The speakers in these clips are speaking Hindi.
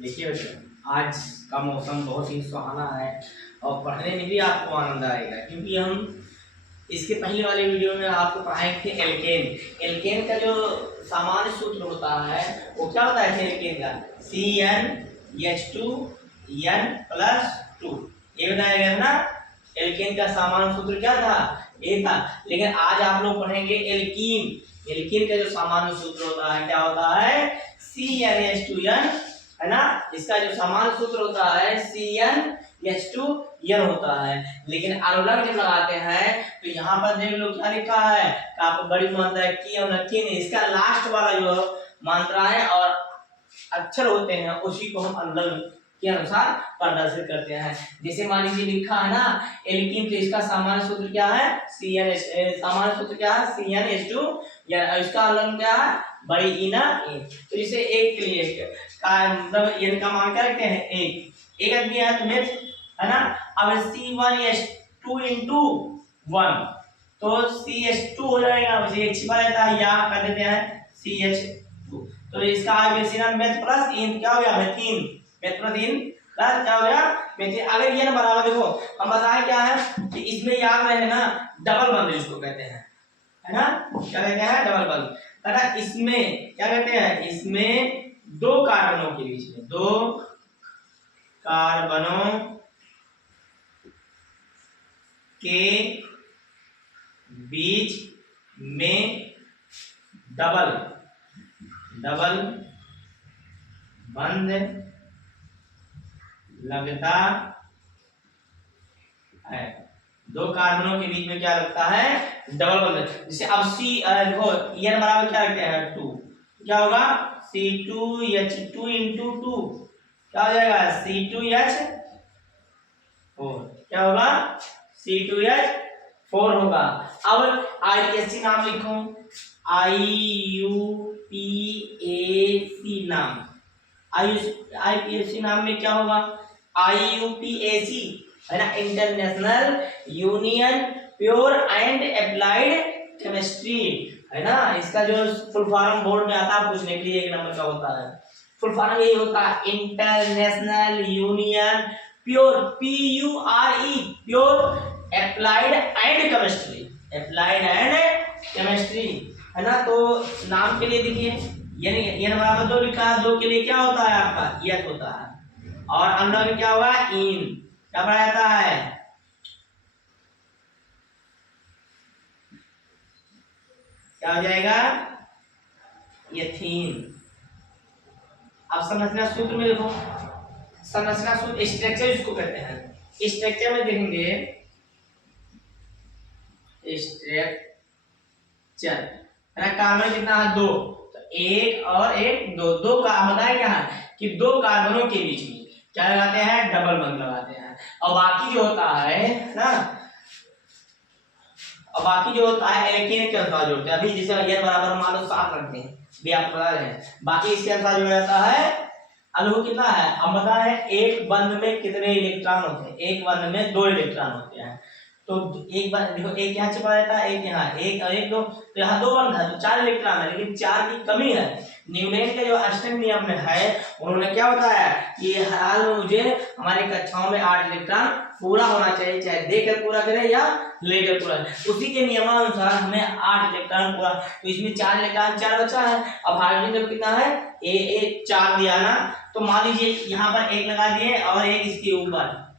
देखिए आज का मौसम बहुत ही सुहाना है और पढ़ने में भी आपको आनंद आएगा, क्योंकि हम इसके पहले वाले वीडियो में आपको पढ़ाए थे एल्केन। एल्केन का जो सामान्य सूत्र होता है वो क्या होता है एल्केन का? CnH2n+2 ये बताया गया ना। एल्केन का सामान्य सूत्र क्या था? ये था। लेकिन आज आप लोग पढ़ेंगे एल्कीन। एल्कीन का जो सामान्य सूत्र होता है क्या होता है? CnH2n, है ना। इसका जो सामान्य सूत्र होता है CnH2n होता है। लेकिन अनुलंब जब लगाते हैं तो यहाँ पर देख लो क्या लिखा है, आपको बड़ी मात्रा है की और किन। इसका लास्ट वाला जो मात्राएं और अक्षर होते हैं उसी को हम अनुलंब के अनुसार प्रदर्शित करते हैं। जैसे मान लीजिए लिखा है ना एल्कीन, तो इसका सामान्य सूत्र क्या है? सामान्य सूत्र क्या है? CnH2, या इसका अनुलंब क्या है? बड़ी ई ना ए। तो इसे एक के लिए मतलब n का मान क्या रखते हैं? एक आदमी है तो नेक्स्ट, है ना। अब C1H2 into 1 तो CH2 हो जाएगा, वैसे एक छिपा रहता है या कर देते हैं CH2। तो इसका आगे ना मेथ प्लस इन क्या हो गया? मेथिन। मेथ प्लस इन प्लस क्या हो गया? मेथिन। अगर ये ना बराबर देखो हम बताएं क्या है कि इसमें याद रहे ना डबल बंध जिसको कहते हैं, है ना। क्या कहते हैं? डबल बंध। तथा इसमें क्या कहते हैं? इसमें दो कार्बनों के बीच में, दो कार्बनों के बीच में डबल बंध लगता है। दो कार्बनों के बीच में क्या लगता है? डबल बंध। जैसे अब सी देखो n बराबर क्या रखते हैं? 2। क्या होगा? C2H2 into 2 क्या हो जाएगा? C2H4। क्या होगा? C2H4 होगा। अब IUPAC नाम लिखो, IUPAC नाम। IUPAC नाम में क्या होगा? IUPAC है ना, international union pure and applied chemistry, है ना। इसका जो फुल फॉर्म बोर्ड में आता है पूछने के लिए 1 नंबर का होता है। फुल फॉर्म यही होता है, international union pure PURE pure applied and chemistry, applied and chemistry, है ना। तो नाम के लिए देखिए n बराबर 2 लिखा है, 2 के लिए क्या होता है आपका? यथ होता है। और अनुलंब क्या होगा? इन। क्या पढ़ा जाता है? क्या हो जाएगा? यथीन। अब संरचना सूत्र में देखो, संरचना सूत्र स्ट्रक्चर इसको कहते हैं। स्ट्रक्चर में देखेंगे स्ट्रक्चर, है ना। कार्बन कितना है? 2। तो 1 और 1 2, 2 का बताया क्या है कि दो कार्बनों के बीच में क्या लगाते हैं? डबल बंध लगाते हैं। और बाकी जो होता है ना, और बाकी जो होता है एल्केन के अनुसार जोड़ते हैं। अभी जैसे n बराबर मान लो 7 रखते हैं, भी आप बता रहे हैं, बाकी इसके अनुसार जोड़ा जाता है। अनुरूप कितना है हम बता रहे हैं? एक बंध में कितने इलेक्ट्रॉन होते हैं? एक बंध में 2 इलेक्ट्रॉन होते हैं। तो एक बार देखो, एक यहाँ छिपा रहता है, एक यहाँ, एक और एक 2, तो यहाँ 2 बंध है तो 4 इलेक्ट्रॉन है, लेकिन 4 की कमी है। न्यूटन का जो अष्टक नियम में है उन्होंने क्या बताया कि हाल में मुझे हमारी कक्षाओं में 8 इलेक्ट्रॉन पूरा होना चाहिए, चाहे देकर पूरा करें या लेकर पूरा। उसी के नियमानुसार हमें 8 इलेक्ट्रॉन पूरा, तो इसमें 4 इलेक्ट्रॉन 4 बचा है। अब हाइड्रोजन कितना है? A 4 दिया ना, तो मान लीजिए यहाँ पर 1 लगा दिए और एक इसके ऊपर,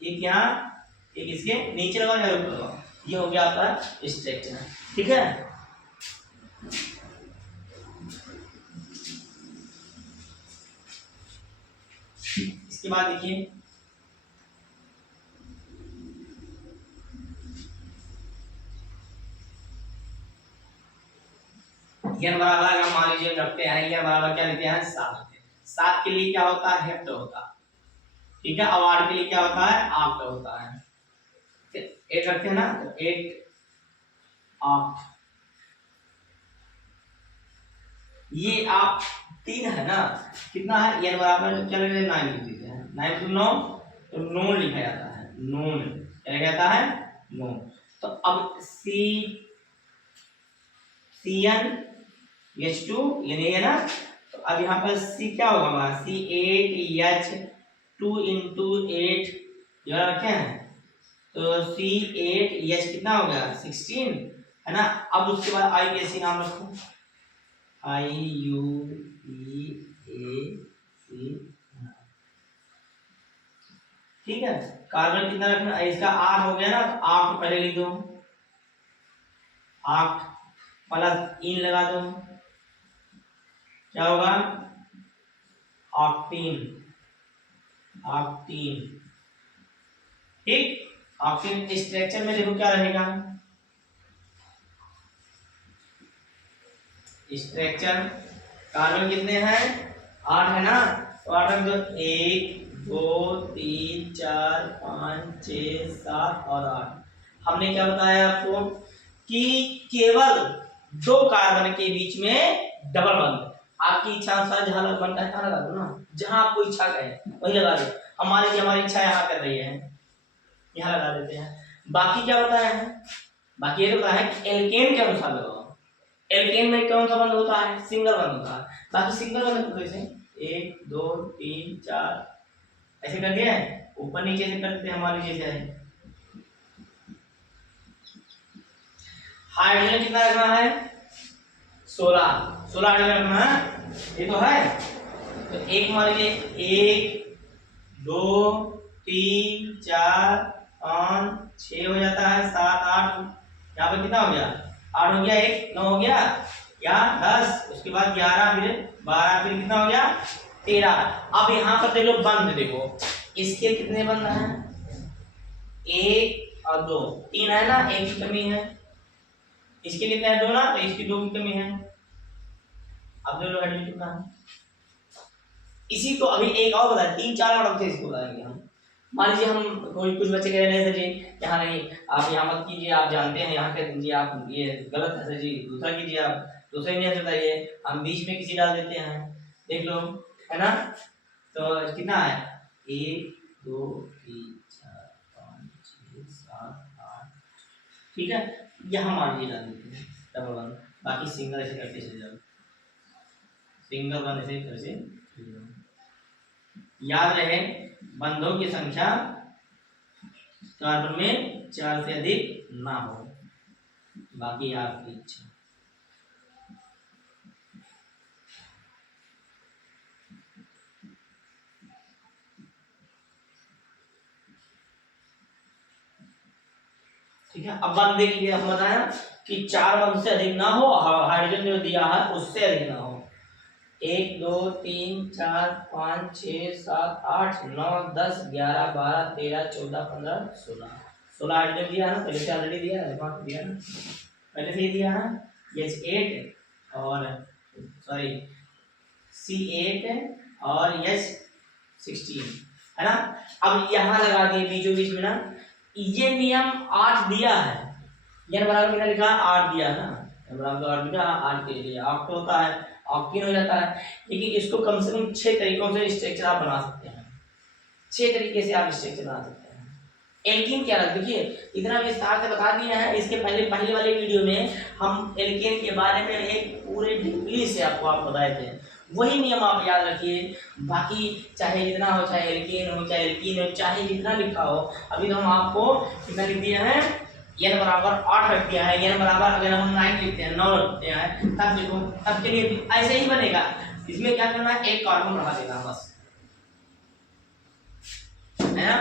एक यहाँ, एक इसके नीचे लगा या ऊपर लगा। ये हो गया आपका स्ट्रक्चर, ठीक है। इसके बाद देखिए n बराबर मान लीजिए रखते हैं, n बराबर क्या लेते हैं? 7। 7 के लिए क्या होता है? हेप्ट होता है, ठीक है। और 8 के लिए क्या होता है? ऑक्ट होता है। 8 रखते हैं ना, तो 8 ऑक्ट। ये आप 3 है ना, कितना है? n बराबर चलो 9 लिख देते हैं। 9 to 9 तो नोन लिखा जाता है, नोन। क्या लिखा जाता है? नोन। तो अब CnH2 ये नहीं है ना, तो अब यहाँ पर सी क्या होगा हमारा, C8H2 × 8 जो रखे हैं, तो C8H कितना हो गया 16 है ना। अब उसके बाद आई के सी नाम रखो, IUPAC, ठीक है। कार्बन कितना रखना, इसका 8 हो गया ना, तो 8 पहले लिख दो, 8 प्लस इन लगा दो, क्या होगा ऑक्टीन, ऑक्टीन, ठीक। ऑक्टीन स्ट्रक्चर में देखो क्या रहेगा, स्ट्रक्चर कार्बन कितने हैं 8 है ना, तो 8 में तो 1 2 3 4 5 6 7 और 8। हमने क्या बताया आपको कि केवल 2 कार्बन के बीच में डबल बॉन्ड, आपकी इच्छा अनुसार जहां बनता है कहाँ लगा दो ना, जहां आपको इच्छा है वही लगा दो। हमारे लिए हमारी इच्छा यहाँ कर रही है, यहाँ लगा देते हैं। बाकी क्या बताया है, बाकी ये बताया है कि एल्केन के अनुसार लगाओ। एल्केन में कौन सा बंद होता है, सिंगल बंद होता है। बाकी सिंगल बंद कैसे 1 2 3 4 ऐसे कर दिया है, ऊपर नीचे से करते हैं हमारे जैसे है। हाइड्रोजन कितना रखना है 16 हाइड्रोजन रखना है, ये तो है। तो एक मान लीजिए 1 2 3 4 5 6 हो जाता है, 7 8, यहाँ पर कितना हो गया 8 हो गया, 1 9 हो गया या 10, उसके बाद 11 फिर 12 फिर कितना हो गया 13। अब यहाँ पर देख लो बंद, देखो इसके कितने बंद हैं 1 और 2, 3 है ना, 1 की कमी है। इसके कितने हैं 2 ना, तो इसकी 2 की कमी है। अब देख लो हाइड्रोजन कितना है। इसी को अभी एक और बताया, 3 4 मॉडल थे, इसको बताएंगे हम। मान लीजिए हम कोई कुछ बच्चे कह रहे हैं सर जी यहाँ नहीं, आप यहाँ मत कीजिए, आप जानते हैं यहाँ कर दीजिए, आप ये गलत है सर जी, दूसरा कीजिए, आप दूसरा नहीं बताइए, हम बीच में किसी डाल देते हैं, देख लो है ना। तो कितना है 1 2 3 4 5 6 7 8, ठीक है। यहाँ मान लीजिए डाल देते हैं डबल वन, बाकी सिंगल ऐसे करके चले जाओ, सिंगल वन ऐसे करके चले जाओ। याद रहे बंधों की संख्या कार्बन में 4 से अधिक ना हो, बाकी आपकी इच्छा। ठीक है। अब बंद देख लिया, हम बताया कि 4 बंद से अधिक ना हो, हाइड्रोजन जो दिया है उससे अधिक ना हो। 1 2 3 4 5 6 7 8 9 10 11 12 13 14 15 16 हाइड्रोजन दिया है ना, पहले से ऑलरेडी दिया है, दिया ना पहले से ही दिया है। H8 और सॉरी C8 और H16 है ना। अब यहाँ लगा दिए बीचों बीच में ना, ये नियम 8 दिया है, यह बराबर कितना लिखा 8 दिया ना, बराबर 8 लिखा, 8 के लिए ऑक्ट होता है, ऑक्टेन हो जाता है। लेकिन इसको कम से कम 6 तरीकों से स्ट्रक्चर आप बना सकते हैं, 6 तरीके से आप स्ट्रक्चर बना सकते हैं। एल्कीन क्या है देखिए, इतना विस्तार से बता दिया है। इसके पहले वाले वीडियो में हम एल्कीन के बारे में एक पूरे डिटेल से आपको बताए थे, वही नियम आप याद रखिए। बाकी चाहे जितना हो, चाहे एल्कीन हो चाहे एल्कीन हो, चाहे जितना लिखा हो, अभी तो हम आपको कितना लिख दिया है, n बराबर 8 रख दिया है। n बराबर अगर हम 9 लिखते हैं 9 रखते हैं, तब देखो तब के लिए ऐसे ही बनेगा। इसमें क्या करना है, एक कार्बन बढ़ा देना बस, है ना।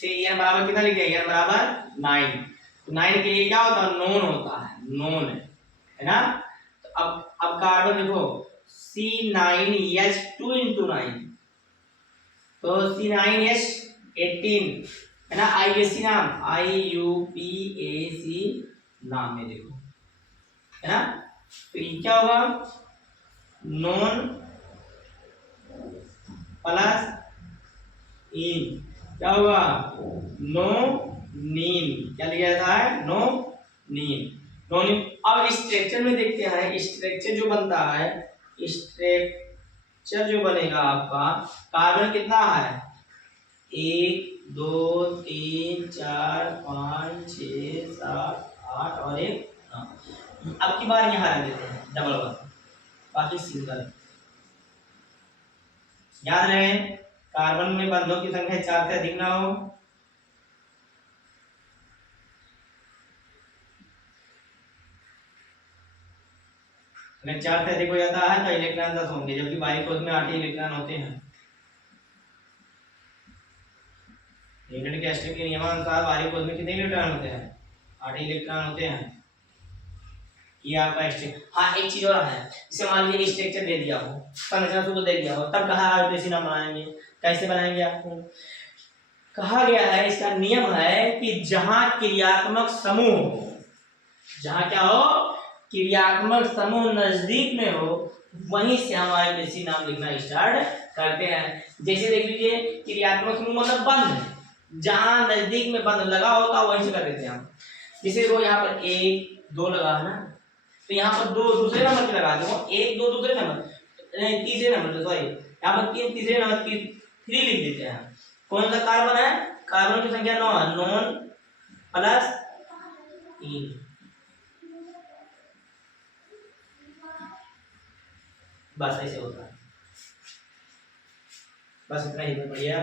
तो n बराबर कितना लिख दिया, n बराबर 9, तो 9 के लिए क्या होता है, नोन होता है, नोन है ना। तो अब कार्बन देखो C9H2 × 9, तो C9H18 है ना, IUPAC नाम, IUPAC नाम में देखो है ना। तो ये क्या होगा, नॉन प्लस इन, क्या होगा नो नीन, क्या लिखा जाता है नो नीन, नो नीन। अब स्ट्रक्चर में देखते हैं, स्ट्रक्चर जो बनता है, स्ट्रक्चर जो बनेगा आपका, कार्बन कितना है 1 2 3 4 5 6 7 8 और 1 9। अब की बार यहाँ रख देते हैं डबल वन, बाकी सिंगल, याद रहे कार्बन में बंधों की संख्या 4 से अधिक ना हो। अगर 4 से अधिक हो जाता है तो इलेक्ट्रॉन 10 होंगे, जबकि बाहरी कोश में 8 इलेक्ट्रॉन होते हैं। न्यूटन के अष्टक के नियमानुसार बाहरी कोश में कितने इलेक्ट्रॉन होते हैं? 8 इलेक्ट्रॉन होते हैं। ये आपका स्ट्रक्चर। हाँ, एक चीज और है, जैसे मान लीजिए स्ट्रक्चर दे दिया हो, संरचना सूत्र दे दिया हो, तब कहा आईयूपीएसी नाम बनाएंगे। कैसे बनाएंगे? आपको कहा गया है, इसका नियम है कि जहां क्रियात्मक समूह हो, जहां क्या हो, क्रियात्मक समूह नजदीक में हो, वहीं से हम आईयूपीएसी नाम लिखना स्टार्ट करते हैं। जैसे देख लीजिए, क्रियात्मक समूह मतलब बंध, जहां नजदीक में बंध लगा होता वहीं से कर देते हैं हम। जैसे वो यहाँ पर 1 2 लगा है ना, तो यहाँ पर 2 दूसरे नंबर पे लगा दो, 1 2 दूसरे नंबर, तीसरे नंबर, सॉरी यहाँ पर 3 तीसरे नंबर की 3 लिख देते हैं। कौन सा कार्बन है? कार्बन की संख्या 9 है, 9 प्लस 3, बस ऐसे होता है। बस इतना ही, बढ़िया।